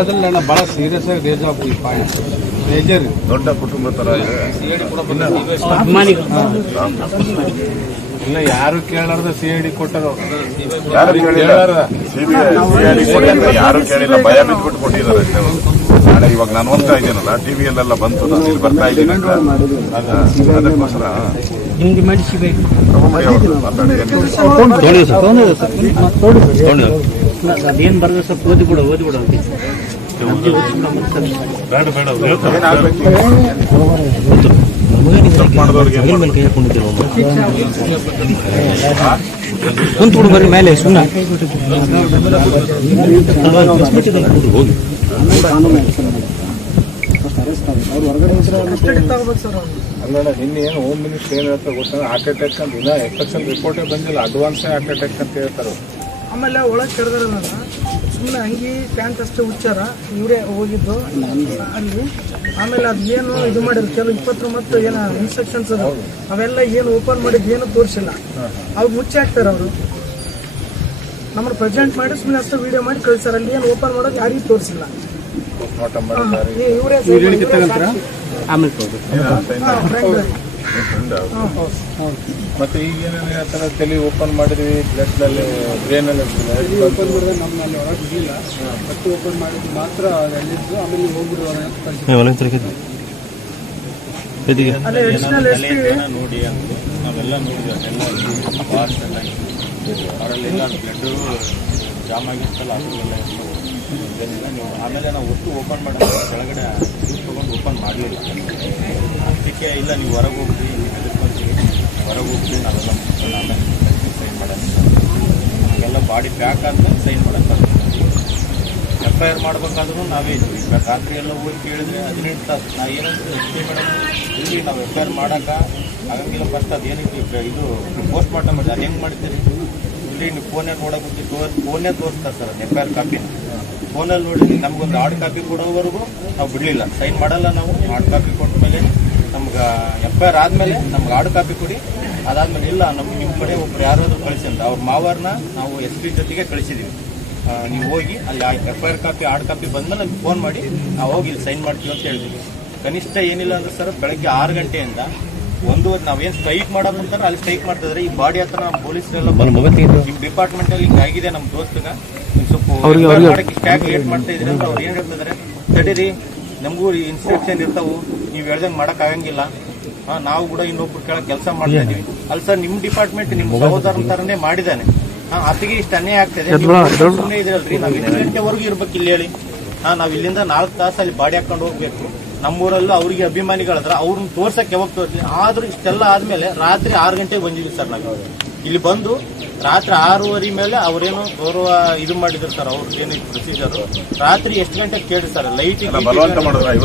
ಎಲ್ಲದ್ರಲ್ಲಿ ಅಣ್ಣ ಬಹಳ ಸೀರಿಯಸ್ ಆಗಿ ರೇಜ್ ಆಫ್ ಈ ಪಾಯಿಂಟ್ ಮೇಜರ್ ದೊಡ್ಡ ಕುಟುಂಬ ತರ ಇದೆ. ಇಲ್ಲ ಯಾರು ಕೇಳಾರ್ದ ಸಿಐಡಿ ಕೊಟ್ಟರು, ಯಾರು ಕೇಳಿಲ್ಲ, ಸಿಐಡಿ ಕೊಟ್ಟಿಲ್ಲ, ಯಾರು ಕೇಳಿಲ್ಲ, ಭಯ ಬಿದ್ದುಬಿಟ್ಟು ಕೊಟ್ಟಿದ್ದಾರೆ ಅಷ್ಟೇ. ನಾಳೆ ಇವಾಗ ನಾನು ಓದ್ತಾ ಇದ್ದೀನಲ್ಲ, ಟಿವಿಯಲ್ಲೆಲ್ಲ ಬಂತು, ನಾನು ಇಲ್ಲಿ ಬರ್ತಾ ಇದ್ದೀನಿ ಅಂತ ಅದಕ್ಕೋಸ್ಕರ ಅದೇನ್ ಬರ್ದ ಸ್ವಲ್ಪ ಓದಿ ಬಿಡ ಕುಂತು ಬಿಡು ಬರ್ರಿ ಮೇಲೆ ಸುಮ್ಮನೆ ಹೋಗಿ ಅಲ್ಲ ನಿನ್ನೆ ಏನು ಹೋಮ್ ಮಿನಿಸ್ಟರ್ ಏನ್ ಹೇಳ್ತಾರೆ ಗೊತ್ತಾ, ಹಾರ್ಟ್ ಅಟ್ಯಾಕ್ ಅಂತ ಇನ್ನ ಎಫೆಕ್ಷನ್ ರಿಪೋರ್ಟೇ ಬಂದಿಲ್ಲ, ಅಡ್ವಾನ್ಸ್ ಹಾರ್ಟ್ ಅಟ್ಯಾಕ್ ಅಂತ ಹೇಳ್ತಾರೆ. ಆಮೇಲೆ ಒಳಗೆ ಕರೆದಾರ ಸುಮ್ಮನೆ ಅಂಗಿ ಪ್ಯಾಂಟ್ ಅಷ್ಟೇ ಉಚ್ಚಾರ ಇವರೇ ಹೋಗಿದ್ದು ಅಲ್ಲಿ. ಆಮೇಲೆ ಅದೇನು ಇದು ಮಾಡಿದ್ರು ಕೆಲವು 29 ಏನೋ ಇನ್ಸ್ಟ್ರಕ್ಷನ್ಸ್ ಅದ, ಅವೆಲ್ಲ ಏನು ಓಪನ್ ಮಾಡಿದ್ದು ಏನು ತೋರಿಸಿಲ್ಲ. ಅವ್ರು ಮುಚ್ಚಿ ಹಾಕ್ತಾರೆ. ಅವರು ನಮ್ಮನ್ನು ಪ್ರೆಸೆಂಟ್ ಮಾಡಿ ಸುಮ್ಮನೆ ಅಷ್ಟೇ ವಿಡಿಯೋ ಮಾಡಿ ಕಳಿಸ್ತಾರೆ. ಅಲ್ಲಿ ಏನು ಓಪನ್ ಮಾಡೋದು ಯಾರಿಗೂ ತೋರಿಸಿಲ್ಲ. ಇವರೇ ಮತ್ತೆ ಈಗ ಏನೇನು ಹೇಳ್ತಾರೆ, ತಲೆ ಓಪನ್ ಮಾಡಿದ್ವಿ, ಬ್ಲಡ್ ನಲ್ಲಿ ಬ್ರೇನ್ ಅಲ್ಲಿ ಓಪನ್ ಮಾಡಿದ್ರೆ ನಮ್ಮಲ್ಲಿ ಹೊರಗೆ ಇರಲಿಲ್ಲ, ಮತ್ತೆ ಓಪನ್ ಮಾಡಿದ್ದು ಮಾತ್ರ ಎಲ್ಲಿದ್ದು. ಆಮೇಲೆ ಹೋಗ್ಬಿಡುವಾಗ ನೋಡಿ ನಾವೆಲ್ಲ ನೋಡಿದ್ವಿ, ಅವರಲ್ಲೆಲ್ಲ ಬ್ಲಡ್ ಜಾಮ್ ಆಗಿರ್ತಲ್ಲ, ಅದೆಲ್ಲ ಏನಿಲ್ಲ. ನೀವು ಆಮೇಲೆ ನಾವು ಒಟ್ಟು ಓಪನ್ ಮಾಡೋದು ಕೆಳಗಡೆ ಜ್ಯೂಸ್ ತೊಗೊಂಡು ಓಪನ್ ಮಾಡಲಿಲ್ಲ. ಅದಕ್ಕೆ ಇಲ್ಲ ನೀವು ಹೊರಗೆ ಹೋಗ್ರಿ, ಹೊರಗೆ ಹೋಗ್ರಿ, ನಾವೆಲ್ಲ ಮುಗಿಸ್ಕೊಂಡು ಆಮೇಲೆ ಸೈನ್ ಮಾಡೋದು. ನಮಗೆಲ್ಲ ಬಾಡಿ ಪ್ಯಾಕ್ ಆದ್ಮೇಲೆ ಸೈನ್ ಮಾಡೋಕ್ಕೆ ಬರ್ತದೆ. FIR ಮಾಡ್ಬೇಕಾದ್ರೂ ನಾವೇ ಇದ್ವಿ. ಈಗ ರಾತ್ರಿ ಎಲ್ಲ ಹೋಗಿ ಕೇಳಿದ್ರೆ 18 ತಾಸು ನಾ ಏನಂದ್ರೆ ಎಷ್ಟೇ ಮೇಡಮ್ ಇಲ್ಲಿ ನಾವು FIR ಮಾಡೋಕೆ ಆಗಂಗಿಲ್ಲ. ಫಸ್ಟ್ ಅದೇನಕ್ಕೆ ಇದು ಪೋಸ್ಟ್ ಮಾರ್ಟಮ್ ಮಾಡಿದೆ, ಅದು ಹೆಂಗೆ ಮಾಡ್ತೀರಿ? ಇಲ್ಲಿ ನೀವು ಫೋನೇ ನೋಡೋಕೆ ಫೋನೇ ತೋರಿಸ್ತಾರೆ ಸರ್ ಅದು FIR ಕಾಪಿನ. ಫೋನಲ್ಲಿ ನೋಡಿ ನಮಗೊಂದು ಹಾರ್ಡ್ ಕಾಪಿ ಕೊಡೋವರೆಗೂ ನಾವು ಬಿಡಲಿಲ್ಲ, ಸೈನ್ ಮಾಡಲ್ಲ. ನಾವು ಹಾರ್ಡ್ ಕಾಪಿ ಕೊಟ್ಟ ಮೇಲೆ ನಮ್ಗೆ FIR ಆದಮೇಲೆ ನಮ್ಗೆ ಹಾರ್ಡ್ ಕಾಪಿ ಕೊಡಿ. ಅದಾದ್ಮೇಲೆ ಇಲ್ಲ ನಮ್ಗೆ ನಿಮ್ಮ ಕಡೆ ಒಬ್ರು ಯಾರಾದ್ರೂ ಕಳಿಸಿ ಅಂತ ಅವ್ರ ಮಾವರ್ನ ನಾವು SP ಜೊತೆಗೆ ಕಳಿಸಿದ್ದೀವಿ. ನೀವು ಹೋಗಿ ಅಲ್ಲಿ FIR ಕಾಪಿ ಹಾರ್ಡ್ ಕಾಪಿ ಬಂದ್ಮೇಲೆ ನಮ್ಗೆ ಫೋನ್ ಮಾಡಿ ನಾವು ಹೋಗಿ ಇಲ್ಲಿ ಸೈನ್ ಮಾಡ್ತೀವಿ ಅಂತ ಹೇಳ್ತೀವಿ. ಕನಿಷ್ಠ ಏನಿಲ್ಲ ಅಂದ್ರೆ ಸರ್ ಬೆಳಗ್ಗೆ 6 ಗಂಟೆಯಿಂದ 1 ನಾವೇನು ಸ್ಟ್ರೈಕ್ ಮಾಡೋದು ಅಂತಾರೆ ಅಲ್ಲಿ ಸ್ಟ್ರೈಕ್ ಮಾಡ್ತಿದ್ರೆ ಈ ಬಾಡಿ ಹತ್ರ ನಮ್ಮ ಪೊಲೀಸರೆಲ್ಲ ನಿಮ್ಮ ಡಿಪಾರ್ಟ್ಮೆಂಟ್ ಅಲ್ಲಿ ಹಿಂಗಾಗಿದೆ ನಮ್ಮ ದೋಸ್ತಗ ಸ್ವಲ್ಪ ಮಾಡಕ್ಕೆ ಇಷ್ಟಾಗಿ ಲೇಟ್ ಮಾಡ್ತಾ ಇದ್ರೆ ಅಂತ ಅವ್ರು ಏನ್ ಹೇಳ್ತಿದಾರೆ, ತಡೀರಿ ನಮಗೂ ಇನ್ಸ್ಟ್ರಕ್ಷನ್ ಇರ್ತಾವು, ನೀವು ಹೇಳ್ದಂಗೆ ಮಾಡಕ್ ಆಗಂಗಿಲ್ಲ, ನಾವು ಕೂಡ ಇನ್ನೊಬ್ರು ಕೆಳಗೆ ಕೆಲಸ ಮಾಡ್ತಾ ಇದೀವಿ. ಅಲ್ಲಿ ಸರ್ ನಿಮ್ಮ ಡಿಪಾರ್ಟ್ಮೆಂಟ್ ನಿಮ್ಮ ಸಹೋದರನ ತರನೇ ಮಾಡಿದ್ದಾನೆ, ಅತಿಗೆ ಇಷ್ಟು ಅನ್ಯಾಯ ಆಗ್ತದೆ. ಸುಮ್ಮನೆ ಇದ್ರಲ್ರಿ, ನಾವು 8 ಗಂಟೆವರೆಗೂ ಇರ್ಬೇಕು ಇಲ್ಲಿ ಹೇಳಿ. ನಾವ್ ಇಲ್ಲಿಂದ 4 ತಾಸು ಅಲ್ಲಿ ಬಾಡಿ ಹಾಕೊಂಡು ಹೋಗ್ಬೇಕು. ನಮ್ಮೂರಲ್ಲೂ ಅವ್ರಿಗೆ ಅಭಿಮಾನಿಗಳದ್ರ ಅವ್ರನ್ನ ತೋರ್ಸಕ್ ಯಾವಾಗ ತೋರಿಸಿ. ಆದ್ರೂ ಇಷ್ಟೆಲ್ಲ ಆದ್ಮೇಲೆ ರಾತ್ರಿ 6 ಗಂಟೆಗೆ ಬಂದಿದ್ವಿ ಸರ್ ನಾವು ಇಲ್ಲಿ ಬಂದು. ರಾತ್ರಿ 6:30 ಮೇಲೆ ಅವ್ರೇನು ಗೌರವ ಇದು ಮಾಡಿದ್ರು ಸರ್, ಅವ್ರದ್ದೇನು ಪ್ರೊಸೀಜರ್. ರಾತ್ರಿ ಎಷ್ಟು ಗಂಟೆಗೆ ಕೇಳಿ ಸರ್ ಲೈಟ್